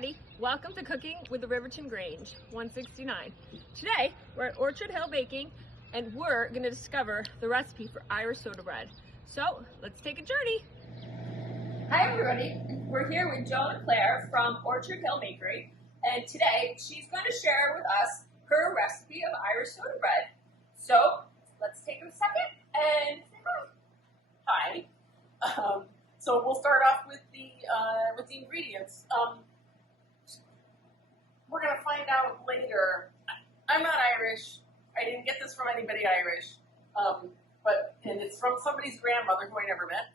everybody, welcome to Cooking with the Riverton Grange, 169. Today, we're at Orchard Hill Baking, and we're going to discover the recipe for Irish soda bread. So, let's take a journey. Hi everybody, we're here with Joan and Claire from Orchard Hill Bakery, and today she's going to share with us her recipe of Irish soda bread. So, let's take a second and say hi. Hi. So we'll start off with the ingredients. We're gonna find out later. I'm not Irish. I didn't get this from anybody Irish, and it's from somebody's grandmother who I never met.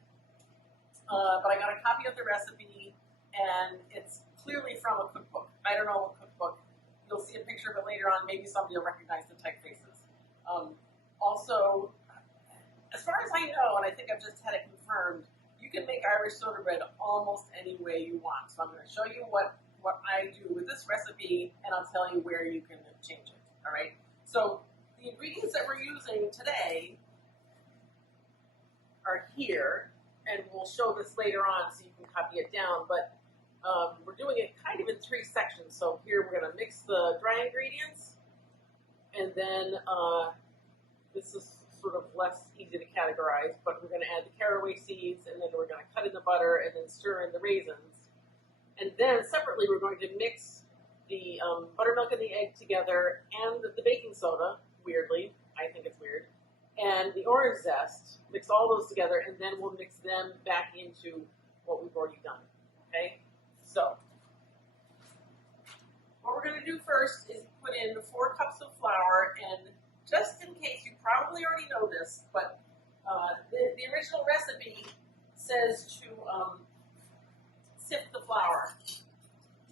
But I got a copy of the recipe, and it's clearly from a cookbook. I don't know what cookbook. You'll see a picture of it later on. Maybe somebody will recognize the typefaces. Also, as far as I know, and I think I've just had it confirmed, you can make Irish soda bread almost any way you want. So I'm going to show you what I do with this recipe, and I'll tell you where you can change it. All right. So the ingredients that we're using today are here, and we'll show this later on so you can copy it down. But we're doing it kind of in three sections. So here we're going to mix the dry ingredients, and then this is sort of less easy to categorize, but we're going to add the caraway seeds, and then we're going to cut in the butter and then stir in the raisins. And then separately we're going to mix the buttermilk and the egg together and the baking soda, weirdly, I think it's weird, and the orange zest, mix all those together, and then we'll mix them back into what we've already done, okay? So, what we're going to do first is put in 4 cups of flour, and just in case, you probably already know this, but the original recipe says to sift the flour.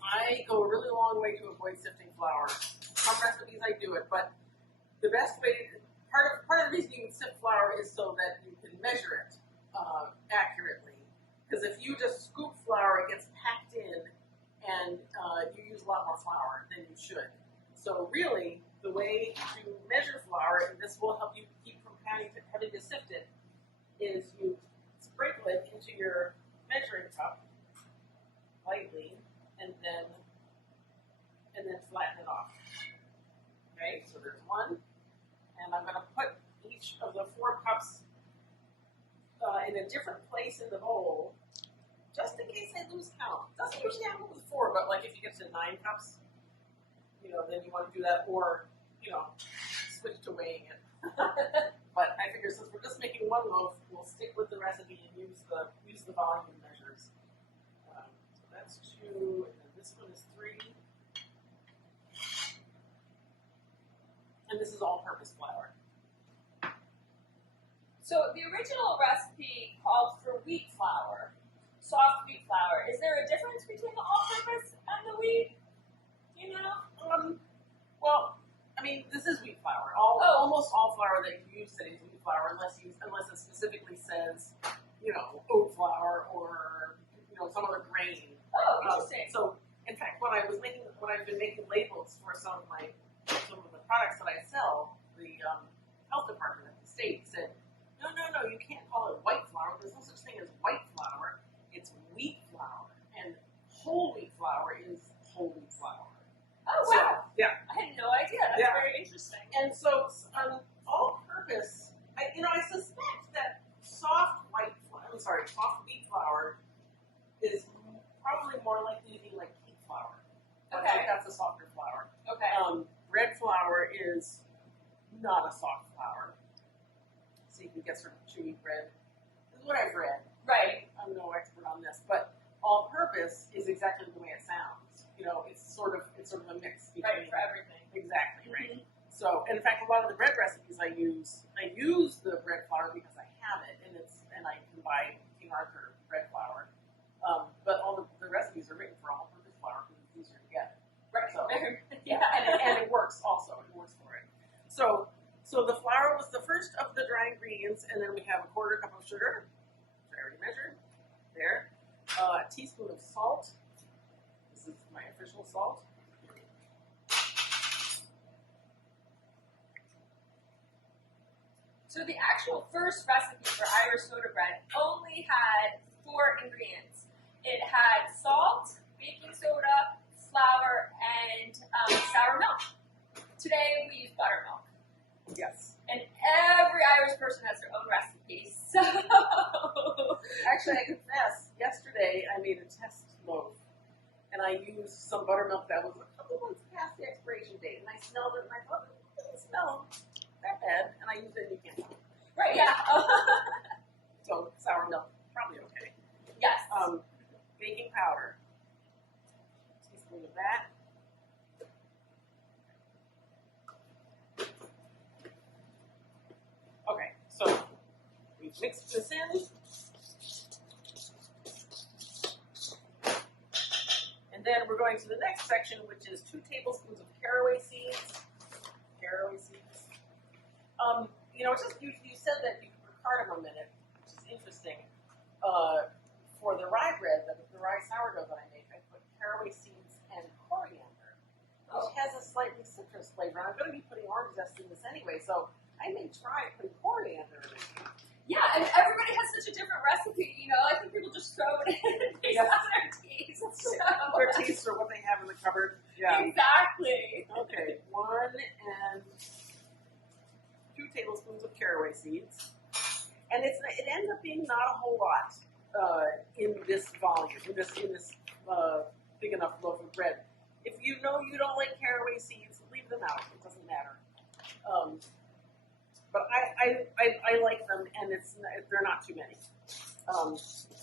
I go a really long way to avoid sifting flour. Some recipes I do it, but the best way to, part of the reason you can sift flour is so that you can measure it accurately. Because if you just scoop flour, it gets packed in, and you use a lot more flour than you should. So really, the way to measure flour, and this will help you keep from having to sift it, is you sprinkle it into your measuring cup lightly, and then flatten it off. Okay, so there's one, and I'm going to put each of the 4 cups in a different place in the bowl, just in case I lose count. Doesn't usually happen with 4, but like if you get to 9 cups, then you want to do that, or switch to weighing it. But I figure since we're just making 1 loaf, we'll stick with the recipe and use the volume measures. So that's 2, and then this one is 3. And this is all-purpose flour. So the original recipe called for wheat flour, soft wheat flour. Is there a difference between the all-purpose and the wheat? Well, I mean, this is wheat flour. Almost all flour that you use today is wheat flour, unless it specifically says, oat flour or some other grain. Oh, interesting. So, in fact, when I've been making labels for some of the products that I sell, the health department at the state said, no, you can't call it white flour. There's no such thing as white flour. It's wheat flour, and whole wheat flour is whole wheat flour. Oh, wow. So, yeah. I had no idea. That's very interesting. And so, all-purpose, I suspect that soft wheat flour is probably more likely to be like wheat flour. I think that's a softer flour. Okay. Red flour is not a soft flour. So you can get sort of chewy bread. This is what I've read. Right. I'm no expert on this, but all-purpose is exactly the way it sounds. It's sort of a mix between right for everything. Exactly right. So, in fact, a lot of the bread recipes I use the bread flour because I have it, and I can buy King Arthur bread flour. But all the recipes are written for all-purpose flour because it's easier to get. Right. So, yeah. and it works also. It works for it. So the flour was the first of the dry ingredients, and then we have a 1/4 cup of sugar, which I already measured. There. A teaspoon of salt. This is my official salt. So the actual first recipe for Irish soda bread only had 4 ingredients. It had salt, baking soda, loaf. And I used some buttermilk that was a couple months past the expiration date. And I smelled it and I thought, it doesn't smell that bad. And I used it and you can't tell. Right, yeah. So sour milk, probably okay. Yes. Baking powder. Teaspoon of that. Okay, so we've mixed this in. And then we're going to the next section, which is 2 tablespoons of caraway seeds. Caraway seeds. Just you said that you could card them a minute, which is interesting. For the rye bread, the rye sourdough that I make, I put caraway seeds and coriander, which has a slightly citrus flavor. And I'm going to be putting orange zest in this anyway, so I may try putting coriander in it. Yeah, and everybody has such a different recipe, I think people just throw it in based on their taste. So. Their taste or what they have in the cupboard. Yeah. Exactly. Okay, 1 and 2 tablespoons of caraway seeds. And it ends up being not a whole lot in this volume, in this big enough loaf of bread. If you know you don't like caraway seeds, leave them out. It doesn't matter. But I like them, and they're not too many.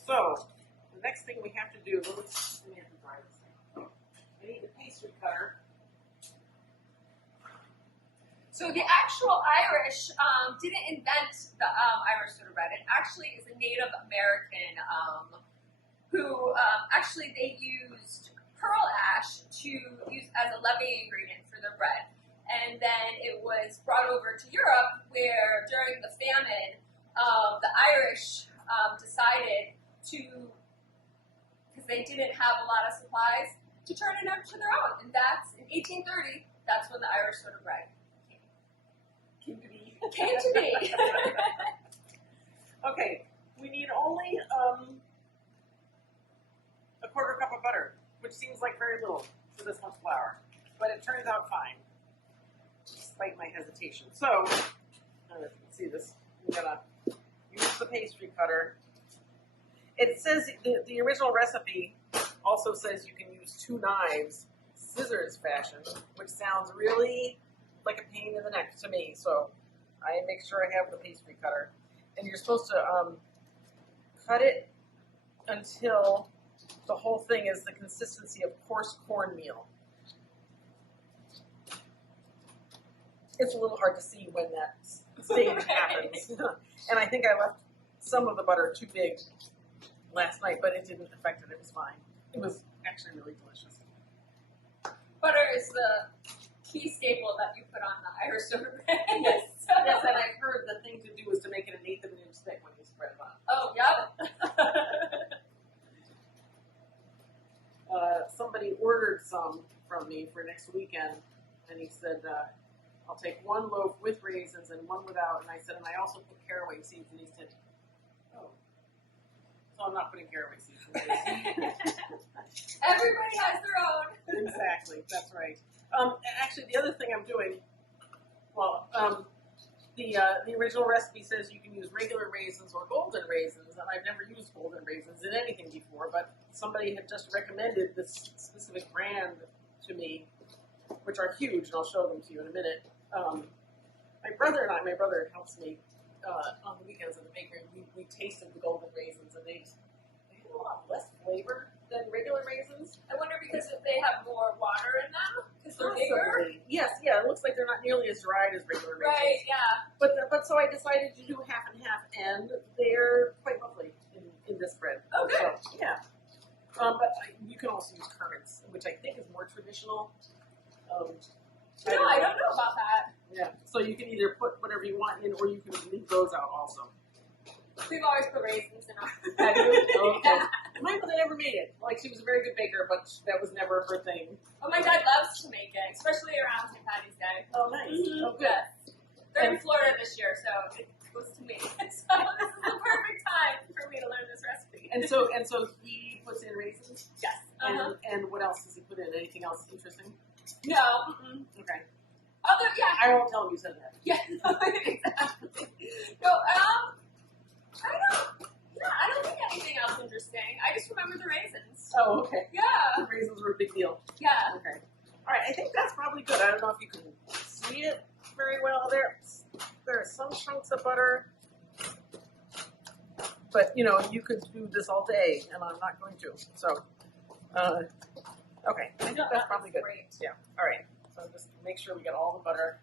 So the next thing we have to do, let me have to dry this thing. I need a pastry cutter. So the actual Irish didn't invent the Irish soda bread. It actually is a Native American who actually they used pearl ash to use as a leavening ingredient for their bread. And then it was brought over to Europe where during the famine, the Irish decided to, because they didn't have a lot of supplies, to turn it into their own. And that's, in 1830, that's when the Irish soda bread came to be. Okay, we need only a quarter cup of butter, which seems like very little for this much flour, but it turns out fine, despite my hesitation. So, I don't know if you can see this. I'm gonna use the pastry cutter. It says the original recipe also says you can use 2 knives, scissors fashion, which sounds really like a pain in the neck to me. So I make sure I have the pastry cutter, and you're supposed to cut it until the whole thing is the consistency of coarse cornmeal. It's a little hard to see when that stage happens. And I think I left some of the butter too big last night, but it didn't affect it. It was fine. It was actually really delicious. Butter is the key staple that you put on the Irish soda bread. Yes. Yes, and I've heard the thing to do is to make it 1/8 of an inch thick when you spread it on. Oh, yeah. Somebody ordered some from me for next weekend, and he said, I'll take 1 loaf with raisins and 1 without. And I said, and I also put caraway seeds. And he said, oh. So I'm not putting caraway seeds in this. Everybody has their own. Exactly, that's right. Actually, the other thing I'm doing, the original recipe says you can use regular raisins or golden raisins, and I've never used golden raisins in anything before, but somebody had just recommended this specific brand to me, which are huge, and I'll show them to you in a minute. My brother helps me on the weekends at the bakery. We tasted the golden raisins, and they have a lot less flavor than regular raisins. I wonder because if they have more water in them, because they're bigger. Yes, yeah, it looks like they're not nearly as dried as regular raisins. Right, yeah. But so I decided to do half and half, and they're quite lovely in this bread. Oh, good. So, yeah. But you can also use currants, which I think is more traditional. I don't know about that. Yeah, so you can either put whatever you want in, or you can leave those out also. We've always put raisins in our Have you? Oh, okay. Yeah. My mother never made it. Like, she was a very good baker, but that was never her thing. Oh, my dad loves to make it, especially around St. Patty's Day. Oh, nice. Mm-hmm. Oh, good. Yes. They're in Florida this year, so it goes to me. So this is the perfect time for me to learn this recipe. And so he puts in raisins? Yes. And what else does he put in? Anything else interesting? No. Okay. Yeah. I won't tell him you said that. Yeah. Exactly. No, I don't. Yeah, I don't think anything else interesting. I just remember the raisins. Oh, okay. Yeah. The raisins were a big deal. Yeah. Okay. All right, I think that's probably good. I don't know if you can see it very well there. There are some chunks of butter, but you know, you could do this all day, and I'm not going to. So, okay, I think that's probably good. Great. Yeah. All right. So just make sure we get all the butter.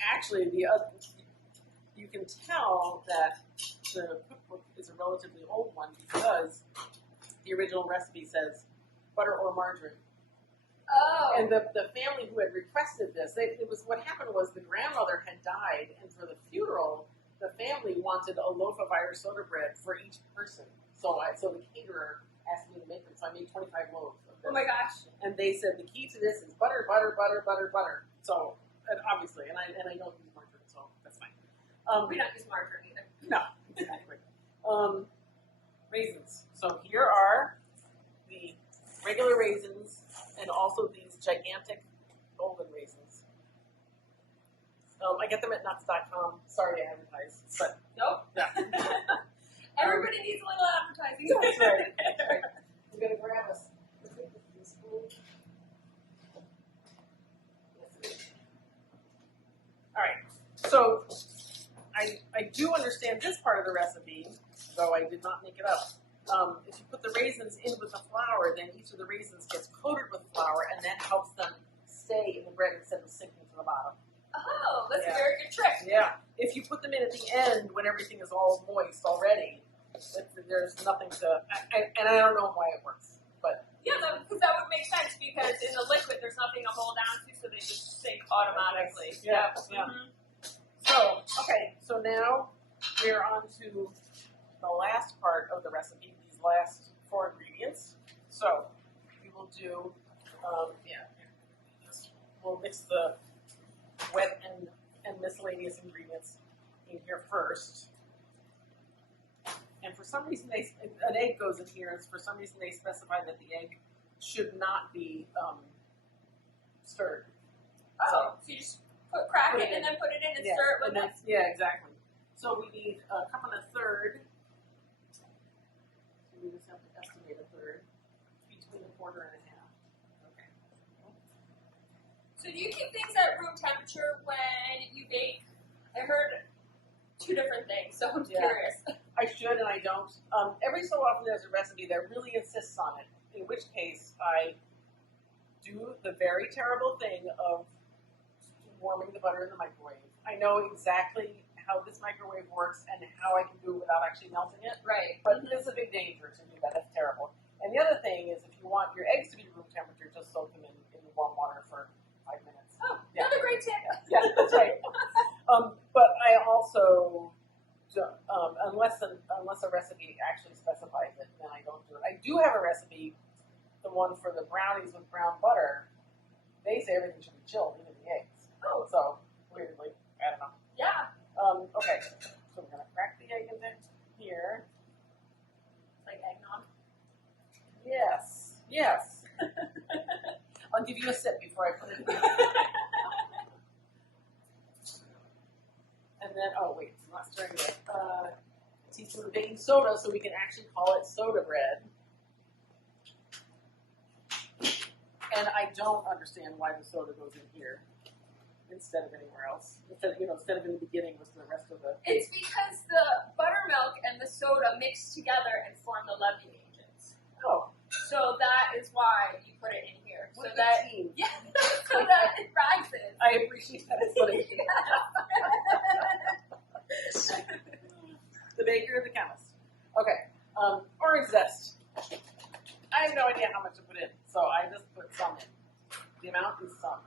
Actually, the other, you can tell that the cookbook is a relatively old one because the original recipe says butter or margarine. Oh. And the family who had requested this, it was what happened was the grandmother had died, and for the funeral, the family wanted a loaf of Irish soda bread for each person. So the caterer asked me to make them. So I made 25 loaves of this. Oh my gosh. And they said the key to this is butter, butter, butter, butter, butter. So and obviously, and I don't use margarine, so that's fine. We don't use margarine either. No, exactly. Raisins. So here are the regular raisins and also these gigantic golden raisins. I get them at nuts.com. Sorry to advertise, but Nope. yeah. Everybody needs a little advertising. That's right. That's right. I'm gonna grab us. All right. So I do understand this part of the recipe, though I did not make it up. If you put the raisins in with the flour, then each of the raisins gets coated with flour, and that helps them stay in the bread instead of sinking to the bottom. Oh, that's Yeah. a very good trick. Yeah. If you put them in at the end when everything is all moist already, there's nothing to. And I don't know why it works, but Yeah, because that would make sense because in the liquid there's nothing to hold on to, so they just sink automatically. Yeah. Yeah. Mhm. So okay. So now we're on to the last part of the recipe. These last 4 ingredients. So we will do. We'll mix the wet and miscellaneous ingredients in here first. And for some reason, an egg goes in here, and for some reason they specify that the egg should not be stirred. Oh, so you just crack it and then put it in and stir it with it? Yeah, exactly. So we need a cup and a third. So we just have to estimate a third, between a quarter and a half. Okay. So do you keep things at room temperature when you bake? I heard 2 different things, so I'm curious. I should and I don't. Every so often there's a recipe that really insists on it, in which case I do the very terrible thing of warming the butter in the microwave. I know exactly how this microwave works and how I can do it without actually melting it. Right. But it's a big danger to do that. That's terrible. And the other thing is if you want your eggs to be room temperature, just soak them in warm water for 5 minutes. Oh, Yeah. another great tip. Yeah, that's right. But I also, unless a recipe actually specifies it, then I don't do it. I do have a recipe, the one for the brownies with brown butter. They say everything should be chilled, even the eggs. Oh. So, weirdly, I don't know. Yeah. Okay, so we're going to crack the egg in here. Like eggnog. Yes, yes. I'll give you a sip before I put it in. And then, oh wait, it's not stirring yet. A teaspoon of baking soda, so we can actually call it soda bread. And I don't understand why the soda goes in here instead of anywhere else. Instead of in the beginning with the rest of the. It's because the buttermilk and the soda mix together and form the leavening agents. Oh, So that is why you put it in here. what So a that team. yeah, so that it rises. I appreciate that explanation. The baker, the chemist. Okay, orange zest. I have no idea how much to put in, so I just put some in. The amount is some.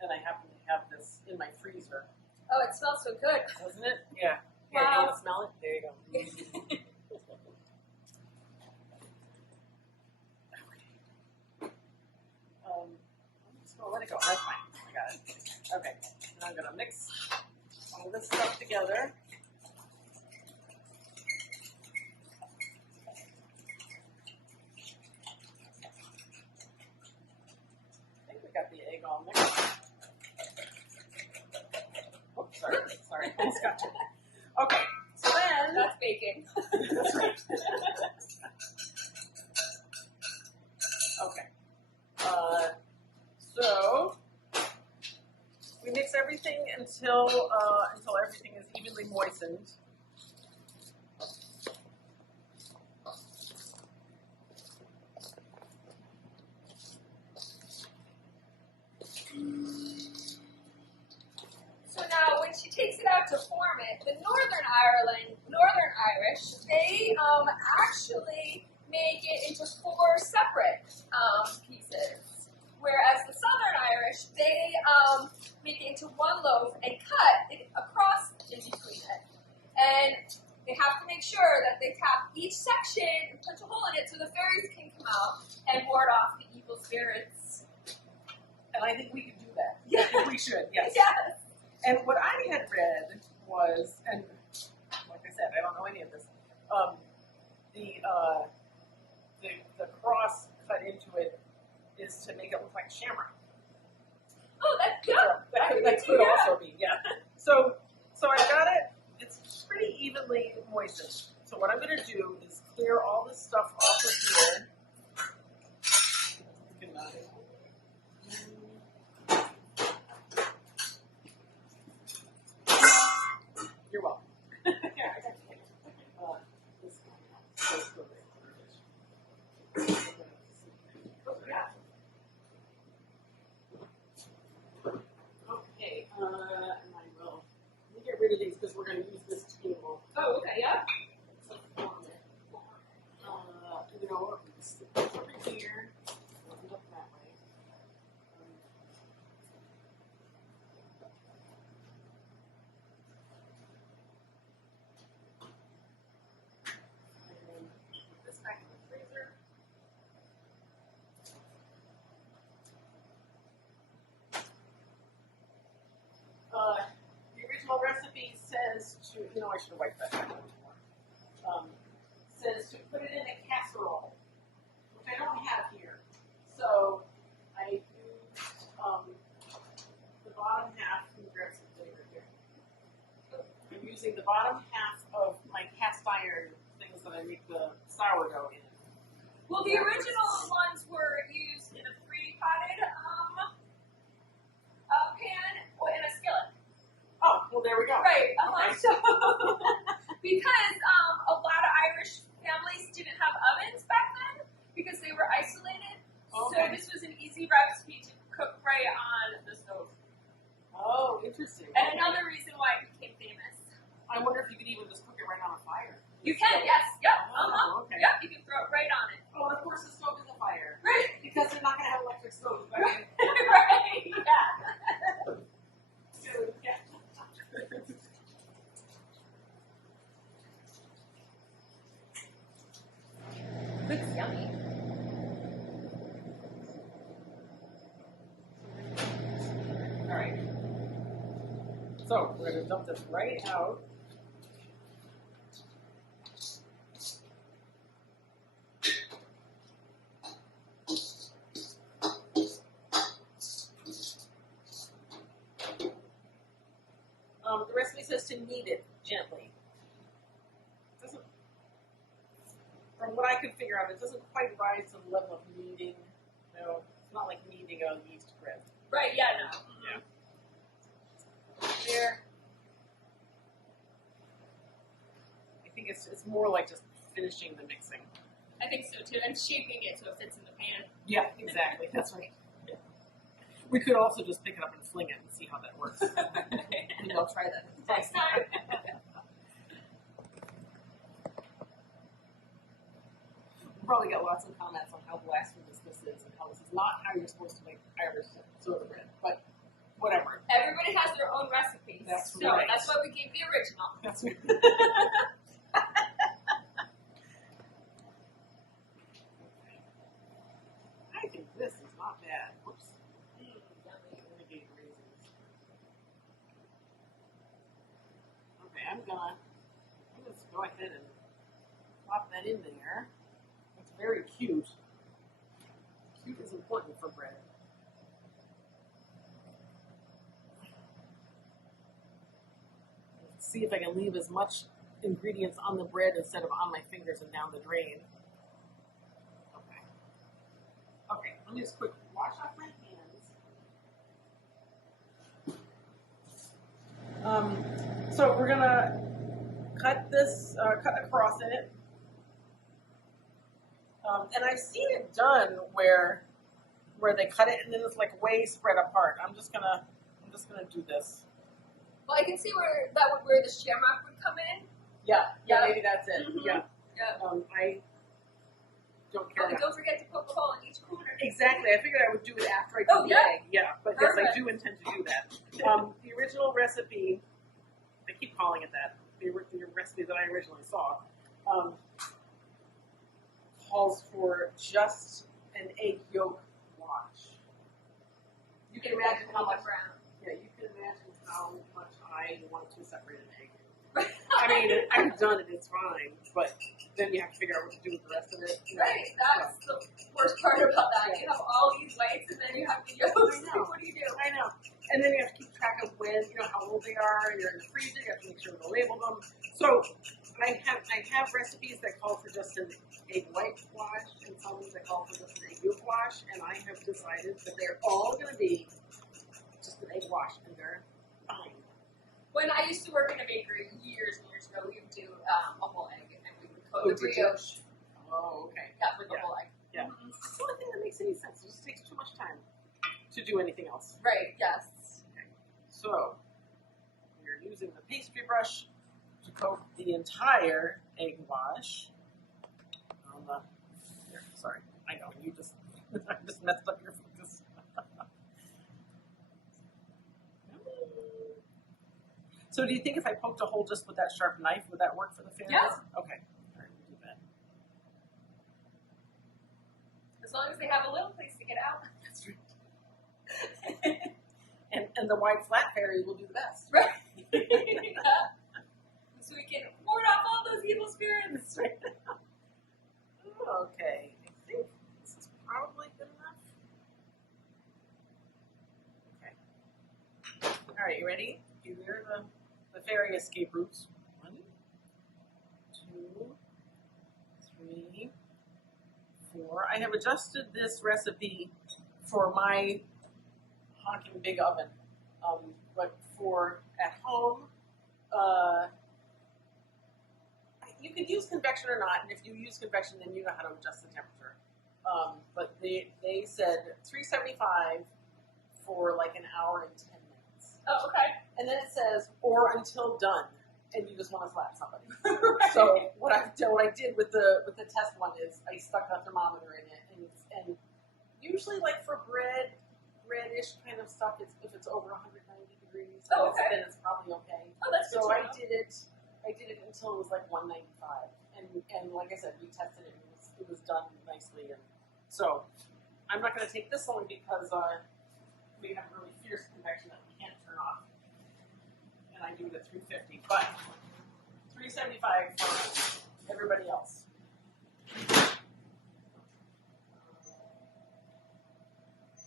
And I happen to have this in my freezer. Oh, it smells so good. Doesn't it? Yeah. Here, Wow. you want to smell it? There you go. I'm just going to let it go. That's fine. I got it. Okay. Now I'm going to mix all this stuff together. I think we got the egg all mixed. Oh, sorry. I just got you. Okay. So then until everything is evenly moistened. So now, when she takes it out to form it, the Northern Irish, they actually make it into 4 separate pieces, whereas the Southern Irish, they make it into 1 loaf and cut it across in between it. And they have to make sure that they tap each section and punch a hole in it so the fairies can come out and ward off the evil spirits. And I think we could do that. Yes. I think we should, yes. Yes. And what I had read was, and like I said, I don't know any of this, the cross cut into it is to make it look like shamrock. Oh, that's good. That could also be, yeah. So I got it. It's pretty evenly moistened. So what I'm going to do is clear all this stuff off of here. Think about it. You're welcome. Yeah, I got you. Let's go there. Okay, and I will let me get rid of these because we're going to use this table. Oh, okay, yeah. So, you know what? Stick this over here. Open up that way. And then put this back in the freezer. The original recipe says to, I should have wiped that down more. Says to put it in a casserole, which I don't have here. So I used the bottom half. Let me grab some flavor here. I'm using the bottom half of my cast iron things that I make the sourdough in. Well, the original ones were used in a pre-potted pan or in a skillet. Oh, well, there we go. Right. Okay. So, because a lot of Irish families didn't have ovens back then because they were isolated. Okay. So this was an easy recipe to cook right on the stove. Oh, interesting. And another reason why it became famous. I wonder if you could even just cook it right on a fire. You can, yes. Yep. Oh, okay. Yep, you can throw it right on it. Oh, and of course the stove is a fire. Right. Because they're not going to have electric stoves. Right? Right. Yeah. Yeah. Looks yummy. All right. So we're going to dump this right out. The recipe says to knead it gently. Doesn't, from what I could figure out, it doesn't quite rise to the level of kneading. No, it's not like kneading a yeast bread. Right, yeah, no. Yeah. There. I think it's more like just finishing the mixing. I think so too, and shaping it so it fits in the pan. Yeah, exactly. That's right. Yeah. We could also just pick it up and fling it and see how that works. Maybe I'll try that Next time. We'll probably get lots of comments on how blasphemous this is and how this is not how you're supposed to make Irish soda bread, but whatever. Everybody has their own recipes. That's so right. that's why we gave the original. That's right. I think this is not bad. Whoops. Renegade raisins. Okay, I'm gonna just go ahead and plop that in there. It's very cute. Cute is important for bread. Let's see if I can leave as much ingredients on the bread instead of on my fingers and down the drain. Okay. Okay, let me just quick wash off my hands. gonna cut this, cut a cross in it. And I've seen it done where they cut it and then it's like way spread apart. I'm just gonna do this. Well, I can see where the shamrock would come in. Yeah, Yeah. maybe that's it. Mhm. Yeah. Yeah. I don't care. Oh, don't forget to poke a hole in each corner. Exactly. I figured I would do it after I do Oh, the yeah. egg. Yeah, but yes, I Perfect. do intend to do that. The original recipe, I keep calling it that, the recipe that I originally saw, calls for just an egg yolk wash. You can imagine how much. Brown. Yeah, you can imagine how much I want to separate an egg. I mean, I've done it, it's fine, but then you have to figure out what to do with the rest of it. Right, that's the worst part about that. You have all these whites and then you have the yolks. I know. What do you do? I know. And then you have to keep track of when, how old they are, and you're in the freezer, you have to make sure to label them. So I have recipes that call for just an egg white wash and some that call for just an egg yolk wash, and I have decided that they're all going to be just an egg wash, and they're fine. When I used to work in a bakery years and years ago, we would do a whole egg and we would coat Oh, the did you? brioche. Oh, okay. Yeah, with the Yeah. whole egg. Yeah. Mhm. It's the only thing that makes any sense. It just takes too much time to do anything else. Right, yes. So, we're using the pastry brush to coat the entire egg wash on the, here, sorry, I know, you just, I just messed up your focus. So do you think if I poked a hole just with that sharp knife, would that work for the fairies? Yeah. Okay, all right, we'll do that. As long as they have a little place to get out. That's right. And the wide flat fairies will do the best. Right. So we can ward off all those evil spirits. That's right. Okay, I think this is probably good enough. Okay. All right, you ready? Here are the fairy escape routes. 1, 2, 3, 4. I have adjusted this recipe for my honking big oven. But for at home, you could use convection or not, and if you use convection, then you know how to adjust the temperature. But they said 375 for like an hour and 10 minutes. Oh, okay. And then it says, or until done, and you just want to slap somebody. Right. So what I did with the test one is I stuck a thermometer in it, and usually like for breadish kind of stuff, if it's over 190 degrees, Oh, okay. then it's probably okay. Oh, that's good So to I know. did it until it was like 195, and like I said, we tested it. It was done nicely, and so I'm not going to take this long because we have a really fierce convection that we can't turn off, and I do it at 350, but 375 for everybody else.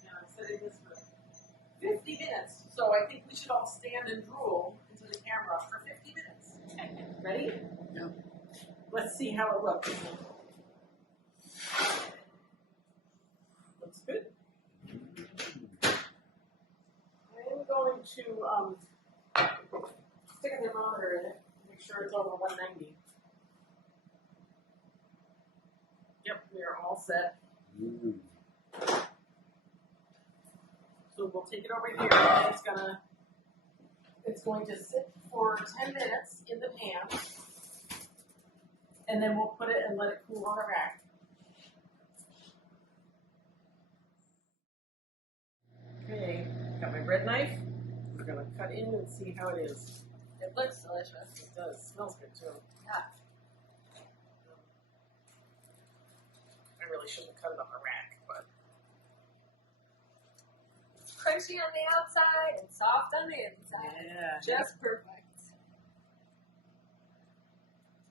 And I'm setting this for 50 minutes, so I think we should all stand and drool into the camera for 50 minutes. Ready? Yeah. Let's see how it looks. Looks good. I am going to stick a thermometer in it, make sure it's over 190. Yep, we are all set. Mm. So we'll take it over here, and it's going to sit for 10 minutes in the pan, and then we'll put it and let it cool on the rack. Okay, got my bread knife. We're gonna cut in and see how it is. It looks delicious. It does. Smells good too. Yeah. I really shouldn't cut it on the rack, but Crunchy on the outside and soft on the inside. yeah. Just perfect.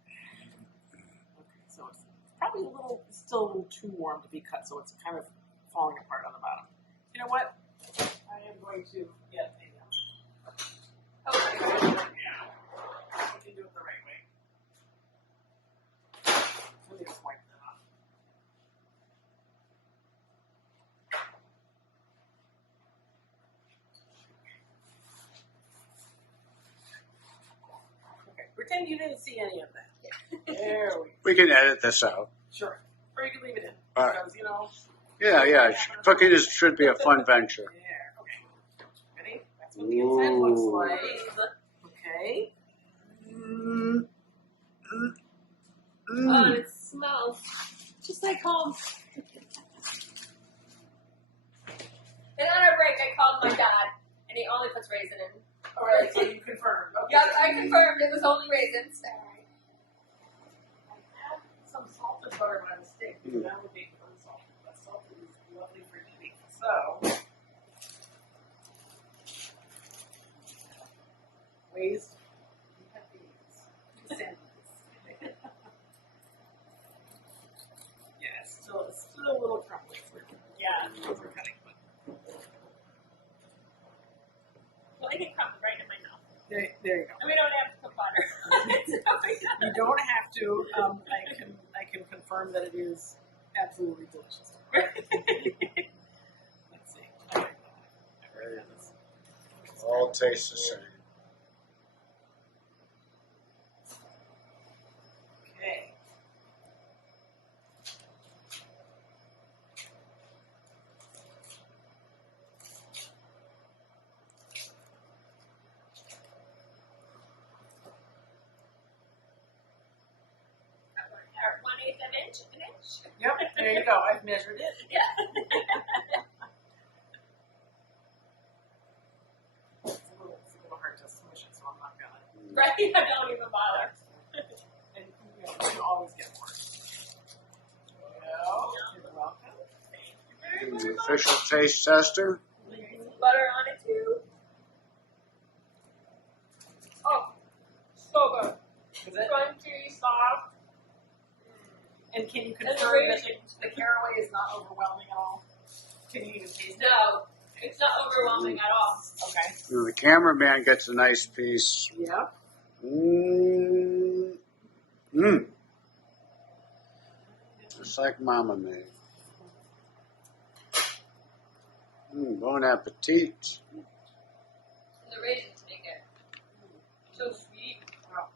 Okay, so it's probably still a little too warm to be cut, so it's kind of falling apart on the bottom. You know what? I am going to get a Okay. yeah. We can do it the right way. Let me just wipe that off. pretend you didn't see any of that. There we go. We can edit this out. Sure. Or you can leave it in. All right. Because, you know. Yeah. Cooking should be a fun venture. There. Okay. Ready? That's what the inside looks like. Okay. Oh, it smells just like home. And on our break, I called my dad, and he only puts raisin in. All right, so you confirmed. Okay. Yeah, I confirmed it was only raisins. I had some salted butter by mistake. That would be unsalted. But salted is lovely for eating. So, ways you have these sandwiches. Yeah, it's still a little crumbly. Yeah, we're cutting. Well, I get crumbs right in my mouth. There you go. And we don't have to put butter. You don't have to. I can confirm that it is absolutely delicious. Let's see. All taste the same. Okay. Or 1/8 an inch. Yep. There you go. I've measured it. Yeah. It's a little hard to smush it, so I'm not gonna. Right? I don't even bother. And you can always get more. You're welcome. Thank you very The much. official taste tester. Butter on it too. Oh, so good. Is it? Crunchy, soft. And can you And confirm that raisin. the caraway is not overwhelming at all? Can you even taste it? No, it's not overwhelming at all. Okay. The cameraman gets a nice piece. Yep. Just like Mama made. Bon appetit. And the raisins make it so sweet. Wow.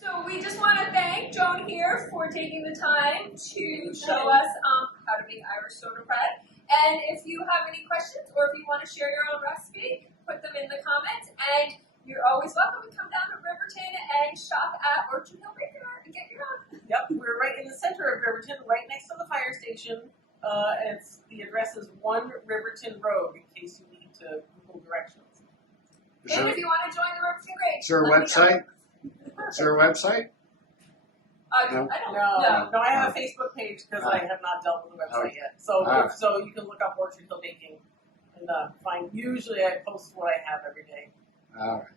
So we just want to thank Joan here for taking the time to show us how to make Irish soda bread. And if you have any questions or if you want to share your own recipe, put them in the comments. And you're always welcome to come down to Riverton and shop at Orchard Hill Bakery and get your own. Yep, we're right in the center of Riverton, right next to the fire station. The address is 1 Riverton Road, in case you need to Google directions. And if you want to join the Riverton Grange, Is there a let me know. website? Is there a website? I No. don't No, I have a Facebook page because I have not dealt with the website yet. So, so you can look up Orchard Hill Baking and find. Usually, I post what I have every day. All right.